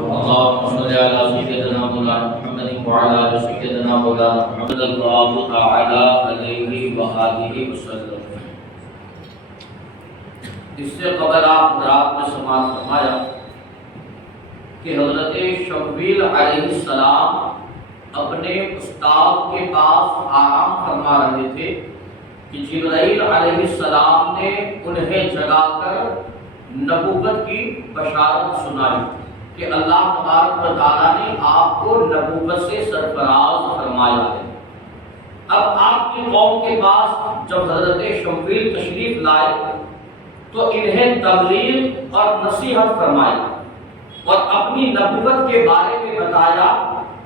اللهم صل على سيدنا مولانا محمد وعلى آل سيدنا مولانا محمد صلی اللہ تعالی علیہ وآلہ وسلم۔ اس سے قبل آپ حضرات نے سماعت فرمایا کہ حضرت شمویل علیہ السلام اپنے استاد کے پاس آرام فرما رہے تھے کہ جبرائیل علیہ السلام نے انہیں جگا کر نبوت کی بشارت سنائی کہ اللہ تبارک و تعالیٰ نے آپ کو نبوت سے سرفراز فرمایا ہے۔ اب آپ کی قوم کے پاس جب حضرت شمویل تشریف لائے تو انہیں تبلیغ اور نصیحت فرمائی اور اپنی نبوت کے بارے میں بتایا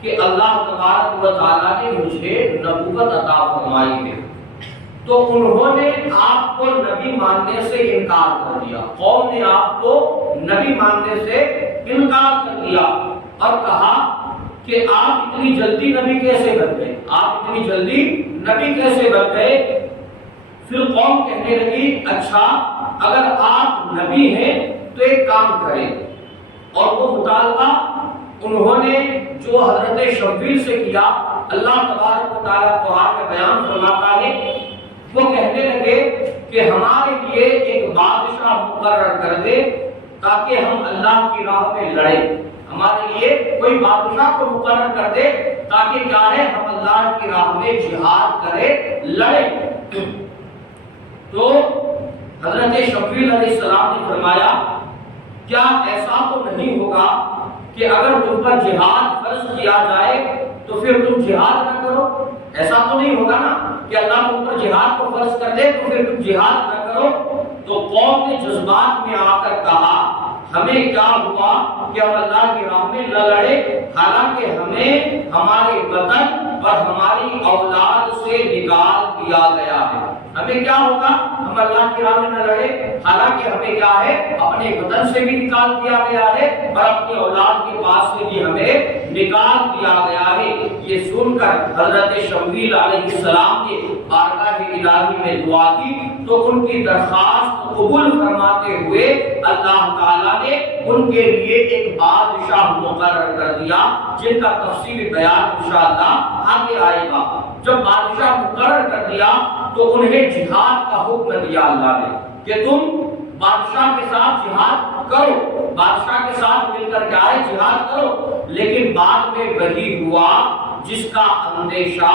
کہ اللہ تبارک و تعالیٰ نے مجھے نبوت عطا فرمائی ہے۔ تو انہوں نے آپ کو نبی ماننے سے انکار کر دیا، قوم نے آپ کو نبی ماننے سے انکار کر دیا اور کہا کہ آپ اتنی جلدی نبی کیسے بن گئے، آپ اتنی جلدی نبی کیسے بن گئے۔ پھر قوم کہنے لگی اچھا اگر آپ نبی ہیں تو ایک کام کریں، اور وہ مطالبہ انہوں نے جو حضرت شمویل سے کیا اللہ تبارک و تعالیٰ قرآن میں بیان فرماتا ہے، وہ کہنے لگے کہ ہمارے لیے ایک بادشاہ مقرر کر دے تاکہ ہم اللہ کی راہ میں لڑیں، ہمارے لیے کوئی بادشاہ کو مقرر کر دے تاکہ کیا ہے ہم اللہ کی راہ میں جہاد کریں، لڑیں۔ تو حضرت شمویل علیہ السلام نے فرمایا کیا ایسا تو نہیں ہوگا کہ اگر تم پر جہاد فرض کیا جائے تو پھر تم جہاد نہ کرو؟ ایسا تو نہیں ہوگا نا کہ اللہ تم پر جہاد کو فرض کر دے تو پھر تم جہاد نہ کرو؟ تو قوم نے جذبات میں آ کر کہا ہمیں کیا ہوا کہ ہم اللہ کی راہ میں نہ لڑے، حالانکہ ہمیں ہمارے وطن اور ہماری اولاد سے نکال دیا گیا ہے۔ ہمیں کیا ہوگا ہم اللہ کی راہ میں نہ لڑے، حالانکہ ہمیں کیا ہے اپنے وطن سے بھی نکال دیا گیا ہے اور اپنی اولاد کے پاس سے بھی ہمیں نکال دیا گیا ہے۔ یہ سن کر حضرت شمویل علیہ السلام نے بارگاہ الہی میں دعا کی تو ان کی درخواست قبول فرماتے ہوئے اللہ تعالیٰ نے ان کے لیے ایک بادشاہ مقرر کر دیا جن کا تفصیلی بیان انشاءاللہ آگے آئے گا۔ جب بادشاہ مقرر کر دیا تو انہیں جہاد کا حکم دیا اللہ نے کہ تم بادشاہ کے ساتھ جہاد کرو، بادشاہ کے ساتھ مل کر کے آئے جہاد کرو۔ لیکن بعد میں وہی ہوا جس کا اندیشہ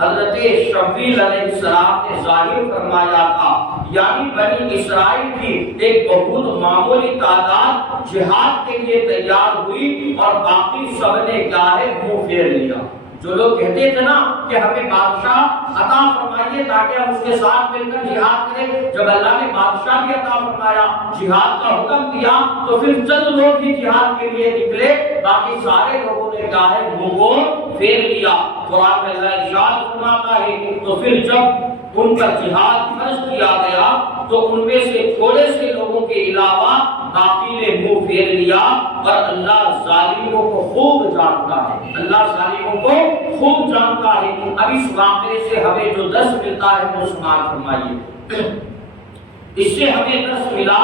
حضرت شمویل علیہ السلام نے ظاہر فرمایا تھا، یعنی بنی اسرائیل کی ایک بہت معمولی تعداد جہاد کے لیے تیار ہوئی اور باقی سب نے کیا ہے منہ پھیر لیا۔ جو لوگ کہتے تھے نا کہ ہمیں بادشاہ عطا فرمائیے تاکہ ہم اس کے ساتھ مل کر جہاد کریں، جب اللہ نے بادشاہ بھی عطا فرمایا، جہاد کا حکم دیا تو پھر چند لوگ ہی جہاد کے لیے نکلے، باقی سارے لوگوں نے کیا ہے منہ کو پھیر لیا۔ قرآن میں اللہ ارشاد فرماتا ہے تو پھر جب ان پر جہاد فرض کیا گیا تو ان میں سے تھوڑے سے لوگوں کے علاوہ باقی نے منہ پھیر لیا، اور اللہ ظالموں کو خوب جانتا ہے، اللہ ظالموں کو خوب جانتا ہے۔ اب اس واقعے سے ہمیں جو درس ملتا ہے وہ سماعت فرمائیے۔ اس سے ہمیں درس ملا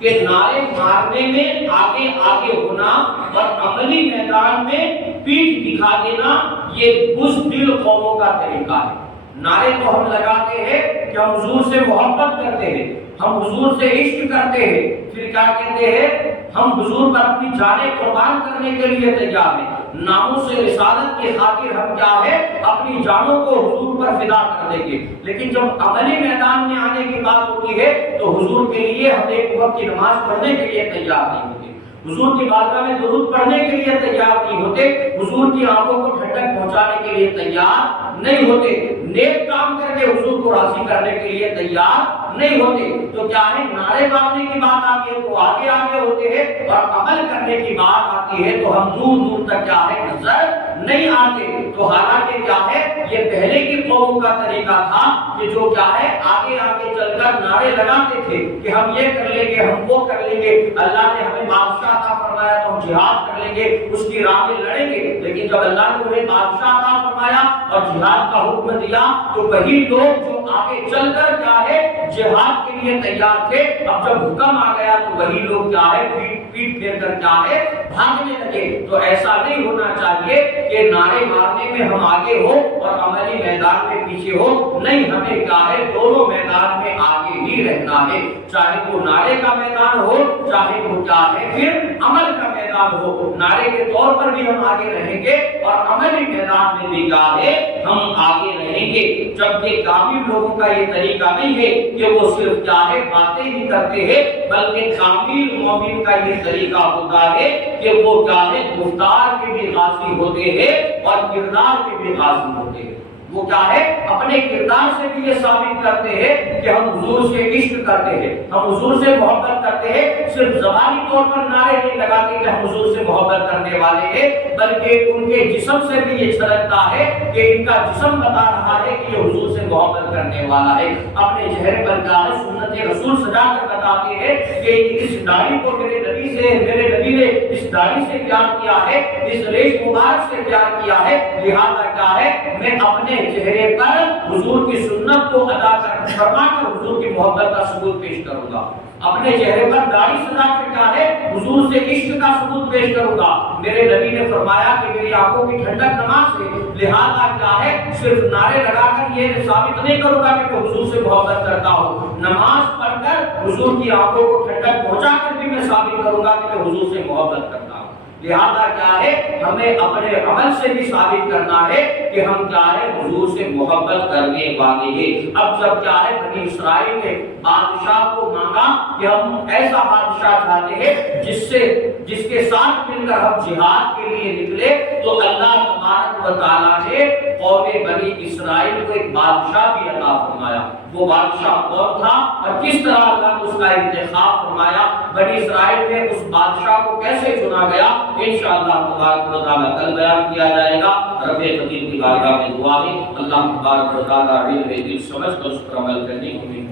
کہ نعرے مارنے میں آگے آگے ہونا اور عملی میدان میں پیٹھ دکھا دینا یہ بزدل قوموں کا طریقہ ہے۔ نعرے تو ہم لگاتے ہیں کہ ہم حضور سے محبت کرتے ہیں، ہم حضور سے عشق کرتے ہیں، پھر کیا کہتے ہیں ہم حضور پر اپنی جانیں قربان کرنے کے لیے تیار ہیں، ناموس رسالت کی خاطر ہم کیا ہے اپنی جانوں کو حضور پر فدا کر دیں گے۔ لیکن جب عملی میدان میں آنے کی بات ہوتی ہے تو حضور کے لیے ہم ایک وقت کی نماز پڑھنے کے لیے تیار نہیں ہوتے، حضور کی بارگاہ میں درود پڑھنے کے لیے تیار نہیں ہوتے، حضور کی آنکھوں کو ٹھنڈک پہنچانے کے لیے تیار نہیں ہوتے، نیک کام کر کے حضور کو راضی کرنے کے لیے تیار نہیں ہوتے۔ تو کیا ہے نعرے مارنے کی بات آتی ہے تو آگے آگے ہوتے ہیں، اور عمل کرنے کی بات آتی ہے تو ہم دور دور تک کیا ہے نظر نہیں آتے۔ تو حالانکہ کیا ہے یہ پہلے کی قوموں کا طریقہ تھا کہ جو کیا ہے آگے آگے چل کر نعرے لگاتے تھے کہ ہم یہ کر لیں گے، ہم وہ کر لیں گے، اللہ نے ہمیں بادشاہ عطا فرمایا تو ہم جہاد کر لیں گے، اس کی راہ میں لڑیں گے۔ لیکن جب اللہ نے انہیں بادشاہ عطا فرمایا اور جہاد کا حکم دیا تو وہی لوگ جو آگے چل کر کیا ہے جہاد کے لیے تیار تھے، اب جب حکم آ گیا تو وہی لوگ کیا ہے پیٹ پھیر کر کیا ہے بھاگنے لگے۔ تو ایسا نہیں ہونا چاہیے کہ نعرے مارنے میں ہم آگے ہو اور عملی میدان میں پیچھے ہو، نہیں، ہمیں کیا ہے دونوں میدان میں آگے ہی رہنا ہے، چاہے وہ نعرے کا میدان ہو چاہے وہ کیا ہے پھر عمل کا میدان ہو۔ نعرے کے طور پر بھی ہم آگے رہیں گے اور عملی میدان میں بھی کیا ہے ہم آگے رہیں گے۔ جبکہ کامل لوگوں کا یہ طریقہ نہیں ہے کہ وہ صرف کیا ہے باتیں ہی کرتے ہیں، بلکہ کامل مومن کا یہ طریقہ ہوتا ہے کہ وہ کیا ہے گفتار کے بھی غازی ہوتے ہیں اور کردار کے بھی غازی ہوتے ہیں۔ وہ کیا ہے اپنے کردار سے بھی یہ ثابت کرتے ہیں کہ ہم حضور سے عشق کرتے ہیں، ہم حضور سے محبت کرتے ہیں۔ صرف زبانی طور پر نعرے نہیں لگاتے کہ ہم حضور سے محبت کرنے والے ہیں، بلکہ ان کے جسم سے بھی یہ چھلکتا ہے کہ ان کا جسم بتا رہا ہے کہ یہ حضور سے محبت کرنے والا ہے۔ اپنے چہرے پر کیا ہے سنت رسول سجا کر بتاتے ہیں کہ اس داڑھی کو میرے نبی نے اس داڑھی سے پیار کیا ہے، اس ریش مبارک سے پیار کیا ہے، لہذا کیا ہے میں اپنے چہرے پر حضور کی سنت کو ادا فرما کر حضور کی محبت کا ثبوت پیش کروں گا۔ اپنے چہرے پر داڑھی سجا کر کیا ہے حضور سے عشق کا ثبوت پیش کروں گا۔ میرے نبی نے فرمایا کہ میری آنکھوں کی ٹھنڈک نماز ہے، لہذا کیا ہے صرف نعرے لگا کر یہ ثابت نہیں کروں گا کہ میں حضور سے محبت کرتا ہوں، نماز پڑھ کر حضور کی آنکھوں کو ٹھنڈک پہنچا کر بھی میں ثابت کروں گا کہ میں حضور سے محبت کرتا ہوں۔ لہذا کیا ہے ہمیں اپنے عمل سے بھی ثابت کرنا ہے کہ ہم کیا ہے حضور سے محبت کرنے والے ہیں۔ اب جب کیا ہے بنی اسرائیل نے بادشاہ کو مانگا کہ ہم ایسا بادشاہ چاہتے ہیں جس کے ساتھ مل کر ہم جہاد کے لیے نکلے، تو اللہ تبارک و تعالیٰ نے قوم بنی اسرائیل کو ایک بادشاہ بھی عطا فرمایا۔ وہ بادشاہ کون تھا اور کس طرح اللہ نے اس کا انتخاب فرمایا، بنی اسرائیل میں اس بادشاہ کو کیسے چنا گیا، انشاءاللہ تبارک و تعالیٰ کل بیان کیا جائے گا۔ رب قدیر کی بارگاہ میں دعا ہے اللہ تبارک و تعالیٰ علم دل سمجھ کر اس پر عمل کرنے کی